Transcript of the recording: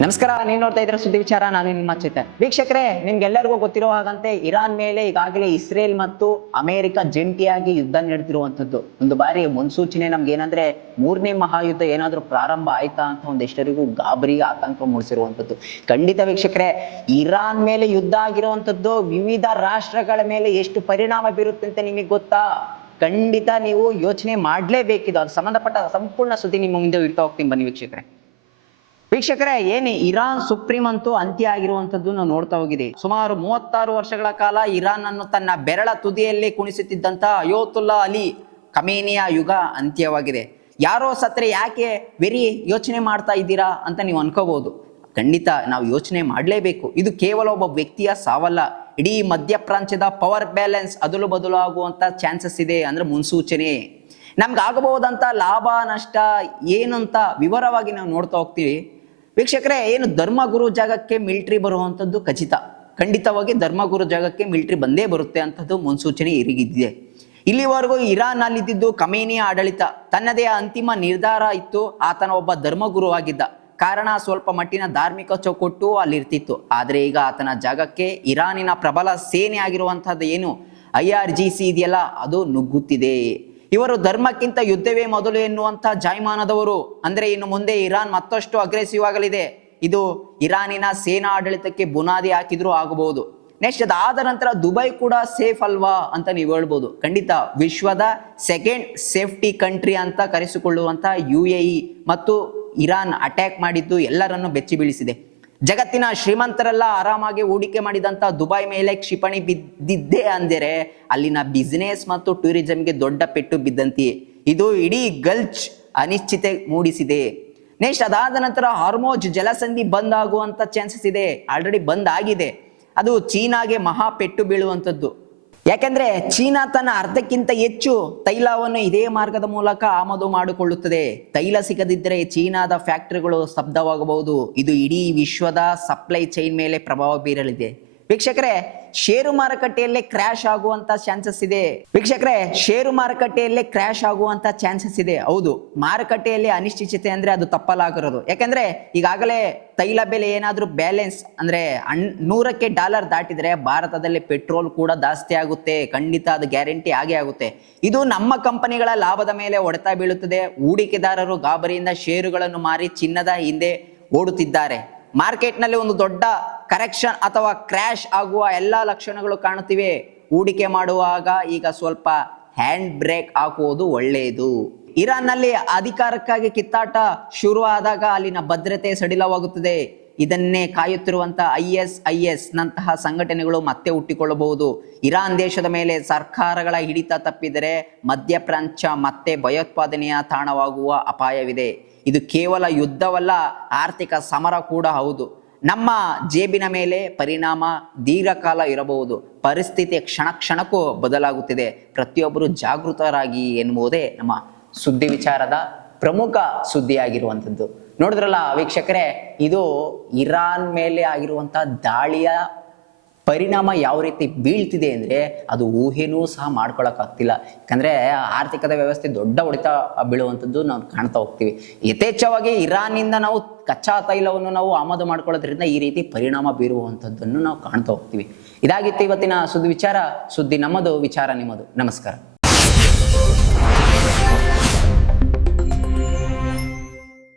ನಮಸ್ಕಾರ, ನೀವು ನೋಡ್ತಾ ಇದ್ರೆ ಸುದ್ದಿ ವಿಚಾರ. ನಾನು ನಿಮ್ಮ ಚೇತನ್. ವೀಕ್ಷಕರೇ, ನಿಮ್ಗೆಲ್ಲರಿಗೂ ಗೊತ್ತಿರೋ ಹಾಗಂತೆ ಇರಾನ್ ಮೇಲೆ ಈಗಾಗಲೇ ಇಸ್ರೇಲ್ ಮತ್ತು ಅಮೆರಿಕ ಜಂಟಿಯಾಗಿ ಯುದ್ಧ ನಡೆದಿರುವಂತದ್ದು. ಒಂದು ಬಾರಿ ಮುನ್ಸೂಚನೆ ನಮ್ಗೆ ಏನಂದ್ರೆ ಮೂರನೇ ಮಹಾಯುದ್ಧ ಏನಾದ್ರೂ ಪ್ರಾರಂಭ ಆಯ್ತಾ ಅಂತ ಒಂದೆಷ್ಟರಿಗೂ ಗಾಬರಿ ಆತಂಕ ಮೂಡಿಸಿರುವಂತದ್ದು. ಖಂಡಿತ ವೀಕ್ಷಕರೇ, ಇರಾನ್ ಮೇಲೆ ಯುದ್ಧ ಆಗಿರುವಂತದ್ದು ವಿವಿಧ ರಾಷ್ಟ್ರಗಳ ಮೇಲೆ ಎಷ್ಟು ಪರಿಣಾಮ ಬೀರುತ್ತೆ ಅಂತ ನಿಮಗೆ ಗೊತ್ತಾ? ಖಂಡಿತ ನೀವು ಯೋಚನೆ ಮಾಡ್ಲೇಬೇಕಿದು. ಅದು ಸಂಬಂಧಪಟ್ಟ ಸಂಪೂರ್ಣ ಸುದ್ದಿ ನಿಮ್ಮ ಮುಂದೆ ಇಡ್ತಾ ಹೋಗ್ತೀನಿ, ಬನ್ನಿ ವೀಕ್ಷಕರೇ. ಏನು ಇರಾನ್ ಸುಪ್ರೀಂ ಅಂತೂ ಅಂತ್ಯ ಆಗಿರುವಂತದ್ದು ನಾವು ನೋಡ್ತಾ ಹೋಗಿದೆ. ಸುಮಾರು 36 ವರ್ಷಗಳ ಕಾಲ ಇರಾನ್ ಅನ್ನು ತನ್ನ ಬೆರಳ ತುದಿಯಲ್ಲಿ ಕುಣಿಸುತ್ತಿದ್ದಂತ ಅಯೋತುಲ್ಲಾ ಅಲಿ ಖಮೇನಿಯ ಯುಗ ಅಂತ್ಯವಾಗಿದೆ. ಯಾರೋ ಸತ್ರೆ ಯಾಕೆ ವೆರಿ ಯೋಚನೆ ಮಾಡ್ತಾ ಇದ್ದೀರಾ ಅಂತ ನೀವು ಅನ್ಕೋಬಹುದು. ಖಂಡಿತ ನಾವು ಯೋಚನೆ ಮಾಡಲೇಬೇಕು. ಇದು ಕೇವಲ ಒಬ್ಬ ವ್ಯಕ್ತಿಯ ಸಾವಲ್ಲ, ಇಡೀ ಮಧ್ಯಪ್ರಾಚ್ಯದ ಪವರ್ ಬ್ಯಾಲೆನ್ಸ್ ಅದಲು ಬದಲು ಆಗುವಂತ ಚಾನ್ಸಸ್ ಇದೆ. ಅಂದ್ರೆ ಮುನ್ಸೂಚನೆ ನಮ್ಗೆ ಆಗಬಹುದಂತ ಲಾಭ ನಷ್ಟ ಏನು ಅಂತ ವಿವರವಾಗಿ ನಾವು ನೋಡ್ತಾ ಹೋಗ್ತೀವಿ. ವೀಕ್ಷಕರೇ, ಏನು ಧರ್ಮಗುರು ಜಾಗಕ್ಕೆ ಮಿಲಿಟರಿ ಬರುವಂಥದ್ದು ಖಚಿತ. ಖಂಡಿತವಾಗಿ ಧರ್ಮಗುರು ಜಾಗಕ್ಕೆ ಮಿಲಿಟರಿ ಬಂದೇ ಬರುತ್ತೆ ಅಂತದ್ದು ಮುನ್ಸೂಚನೆ ಇರಿಗಿದ್ದಿದೆ. ಇಲ್ಲಿವರೆಗೂ ಇರಾನ್ ಅಲ್ಲಿದ್ದು ಖಮೇನಿಯ ಆಡಳಿತ ತನ್ನದೇ ಅಂತಿಮ ನಿರ್ಧಾರ ಇತ್ತು. ಆತನ ಒಬ್ಬ ಧರ್ಮಗುರು ಆಗಿದ್ದ ಕಾರಣ ಸ್ವಲ್ಪ ಮಟ್ಟಿನ ಧಾರ್ಮಿಕ ಚೌಕಟ್ಟು ಅಲ್ಲಿರ್ತಿತ್ತು. ಆದರೆ ಈಗ ಆತನ ಜಾಗಕ್ಕೆ ಇರಾನಿನ ಪ್ರಬಲ ಸೇನೆ ಆಗಿರುವಂತಹದ್ದು ಏನು IRGC ಇದೆಯಲ್ಲ, ಅದು ನುಗ್ಗುತ್ತಿದೆ. ಇವರು ಧರ್ಮಕ್ಕಿಂತ ಯುದ್ಧವೇ ಮೊದಲು ಎನ್ನುವಂತ ಜಾಯಮಾನದವರು. ಅಂದ್ರೆ ಇನ್ನು ಮುಂದೆ ಇರಾನ್ ಮತ್ತಷ್ಟು ಅಗ್ರೆಸಿವ್ ಆಗಲಿದೆ. ಇದು ಇರಾನಿನ ಸೇನಾ ಆಡಳಿತಕ್ಕೆ ಬುನಾದಿ ಹಾಕಿದ್ರೂ ಆಗಬಹುದು. ನೆಕ್ಸ್ಟ್ ಅದಾದ ನಂತರ ದುಬೈ ಕೂಡ ಸೇಫ್ ಅಲ್ವಾ ಅಂತ ನೀವು ಹೇಳ್ಬೋದು. ಖಂಡಿತ ವಿಶ್ವದ ಸೆಕೆಂಡ್ ಸೇಫ್ಟಿ ಕಂಟ್ರಿ ಅಂತ ಕರೆಸಿಕೊಳ್ಳುವಂತ UAE ಮತ್ತು ಇರಾನ್ ಅಟ್ಯಾಕ್ ಮಾಡಿದ್ದು ಎಲ್ಲರನ್ನು ಬೆಚ್ಚಿ ಬೀಳಿಸಿದೆ. ಜಗತ್ತಿನ ಶ್ರೀಮಂತರೆಲ್ಲ ಆರಾಮಾಗಿ ಹೂಡಿಕೆ ಮಾಡಿದಂತ ದುಬೈ ಮೇಲೆ ಕ್ಷಿಪಣಿ ಬಿದ್ದಿದ್ದೆ ಅಂದರೆ ಅಲ್ಲಿನ ಬಿಸಿನೆಸ್ ಮತ್ತು ಟೂರಿಸಂಗೆ ದೊಡ್ಡ ಪೆಟ್ಟು ಬಿದ್ದಂತೆಯೇ. ಇದು ಇಡೀ ಗಲ್ಫ್ ಅನಿಶ್ಚಿತೆ ಮೂಡಿಸಿದೆ. ನೆಕ್ಸ್ಟ್ ಅದಾದ ನಂತರ ಹಾರ್ಮೋಜ್ ಜಲಸಂಧಿ ಬಂದ್ ಆಗುವಂತ ಚಾನ್ಸಸ್ ಇದೆ. ಆಲ್ರೆಡಿ ಬಂದ್ ಆಗಿದೆ. ಅದು ಚೀನಾಗೆ ಮಹಾ ಪೆಟ್ಟು ಬೀಳುವಂಥದ್ದು. ಯಾಕೆಂದ್ರೆ ಚೀನಾ ತನ್ನ ಅರ್ಧಕ್ಕಿಂತ ಹೆಚ್ಚು ತೈಲವನ್ನು ಇದೇ ಮಾರ್ಗದ ಮೂಲಕ ಆಮದು ಮಾಡಿಕೊಳ್ಳುತ್ತದೆ. ತೈಲ ಸಿಗದಿದ್ದರೆ ಚೀನಾದ ಫ್ಯಾಕ್ಟರಿಗಳು ಸ್ತಬ್ಧವಾಗಬಹುದು. ಇದು ಇಡೀ ವಿಶ್ವದ ಸಪ್ಲೈ ಚೈನ್ ಮೇಲೆ ಪ್ರಭಾವ ಬೀರಲಿದೆ. ವೀಕ್ಷಕರೇ, ಷೇರು ಮಾರುಕಟ್ಟೆಯಲ್ಲೇ ಕ್ರ್ಯಾಶ್ ಆಗುವಂತ ಚಾನ್ಸಸ್ ಇದೆ. ವೀಕ್ಷಕರೇ, ಷೇರು ಮಾರುಕಟ್ಟೆಯಲ್ಲೇ ಕ್ರ್ಯಾಶ್ ಆಗುವಂತ ಚಾನ್ಸಸ್ ಇದೆ. ಹೌದು, ಮಾರುಕಟ್ಟೆಯಲ್ಲಿ ಅನಿಶ್ಚಿತತೆ ಅಂದ್ರೆ ಅದು ತಪ್ಪಲಾಗಿರೋದು. ಯಾಕಂದ್ರೆ ಈಗಾಗಲೇ ತೈಲ ಬೆಲೆ ಏನಾದ್ರೂ ಬ್ಯಾಲೆನ್ಸ್ ಅಂದ್ರೆ $100 ದಾಟಿದ್ರೆ ಭಾರತದಲ್ಲಿ ಪೆಟ್ರೋಲ್ ಕೂಡ ಜಾಸ್ತಿ ಆಗುತ್ತೆ. ಖಂಡಿತ ಅದು ಗ್ಯಾರಂಟಿ ಆಗೇ ಆಗುತ್ತೆ. ಇದು ನಮ್ಮ ಕಂಪನಿಗಳ ಲಾಭದ ಮೇಲೆ ಹೊಡೆತ ಬೀಳುತ್ತದೆ. ಹೂಡಿಕೆದಾರರು ಗಾಬರಿಯಿಂದ ಷೇರುಗಳನ್ನು ಮಾರಿ ಚಿನ್ನದ ಹಿಂದೆ ಓಡುತ್ತಿದ್ದಾರೆ. ಮಾರ್ಕೆಟ್ ನಲ್ಲಿ ಒಂದು ದೊಡ್ಡ ಕರೆಕ್ಷನ್ ಅಥವಾ ಕ್ರ್ಯಾಶ್ ಆಗುವ ಎಲ್ಲಾ ಲಕ್ಷಣಗಳು ಕಾಣುತ್ತಿವೆ. ಹೂಡಿಕೆ ಮಾಡುವಾಗ ಈಗ ಸ್ವಲ್ಪ ಹ್ಯಾಂಡ್ ಬ್ರೇಕ್ ಹಾಕುವುದು ಒಳ್ಳೆಯದು. ಇರಾನ್ ನಲ್ಲಿ ಅಧಿಕಾರಕ್ಕಾಗಿ ಕಿತ್ತಾಟ ಶುರು ಆದಾಗ ಅಲ್ಲಿನ ಭದ್ರತೆ ಸಡಿಲವಾಗುತ್ತದೆ. ಇದನ್ನೇ ಕಾಯುತ್ತಿರುವಂತಹ ISIS ನಂತಹ ಸಂಘಟನೆಗಳು ಮತ್ತೆ ಹುಟ್ಟಿಕೊಳ್ಳಬಹುದು. ಇರಾನ್ ದೇಶದ ಮೇಲೆ ಸರ್ಕಾರಗಳ ಹಿಡಿತ ತಪ್ಪಿದರೆ ಮಧ್ಯಪ್ರಾಚ್ಯ ಮತ್ತೆ ಭಯೋತ್ಪಾದನೆಯ ತಾಣವಾಗುವ ಅಪಾಯವಿದೆ. ಇದು ಕೇವಲ ಯುದ್ಧವಲ್ಲ, ಆರ್ಥಿಕ ಸಮರ ಕೂಡ ಹೌದು. ನಮ್ಮ ಜೇಬಿನ ಮೇಲೆ ಪರಿಣಾಮ ದೀರ್ಘಕಾಲ ಇರಬಹುದು. ಪರಿಸ್ಥಿತಿ ಕ್ಷಣ ಕ್ಷಣಕ್ಕೂ ಬದಲಾಗುತ್ತಿದೆ. ಪ್ರತಿಯೊಬ್ಬರು ಜಾಗೃತರಾಗಿ ಎನ್ನುವುದೇ ನಮ್ಮ ಸುದ್ದಿ ವಿಚಾರದ ಪ್ರಮುಖ ಸುದ್ದಿಯಾಗಿರುವಂಥದ್ದು. ನೋಡಿದ್ರಲ್ಲ ವೀಕ್ಷಕರೇ, ಇದು ಇರಾನ್ ಮೇಲೆ ಆಗಿರುವಂತಹ ದಾಳಿಯ ಪರಿಣಾಮ ಯಾವ ರೀತಿ ಬೀಳ್ತಿದೆ ಅಂದ್ರೆ ಅದು ಊಹೆನೂ ಸಹ ಮಾಡ್ಕೊಳಕ್ಕಾಗ್ತಿಲ್ಲ. ಯಾಕಂದ್ರೆ ಆರ್ಥಿಕದ ವ್ಯವಸ್ಥೆ ದೊಡ್ಡ ಹೊಡೆತ ಬೀಳುವಂಥದ್ದು ನಾವು ಕಾಣ್ತಾ ಹೋಗ್ತೀವಿ. ಯಥೇಚ್ಛವಾಗಿ ಇರಾನ್ನಿಂದ ನಾವು ಕಚ್ಚಾ ತೈಲವನ್ನು ನಾವು ಆಮದು ಮಾಡ್ಕೊಳ್ಳೋದ್ರಿಂದ ಈ ರೀತಿ ಪರಿಣಾಮ ಬೀರುವಂಥದ್ದನ್ನು ನಾವು ಕಾಣ್ತಾ ಹೋಗ್ತೀವಿ. ಇದಾಗಿತ್ತು ಇವತ್ತಿನ ಸುದ್ದಿ ವಿಚಾರ. ಸುದ್ದಿ ನಮ್ಮದು, ವಿಚಾರ ನಿಮ್ಮದು. ನಮಸ್ಕಾರ.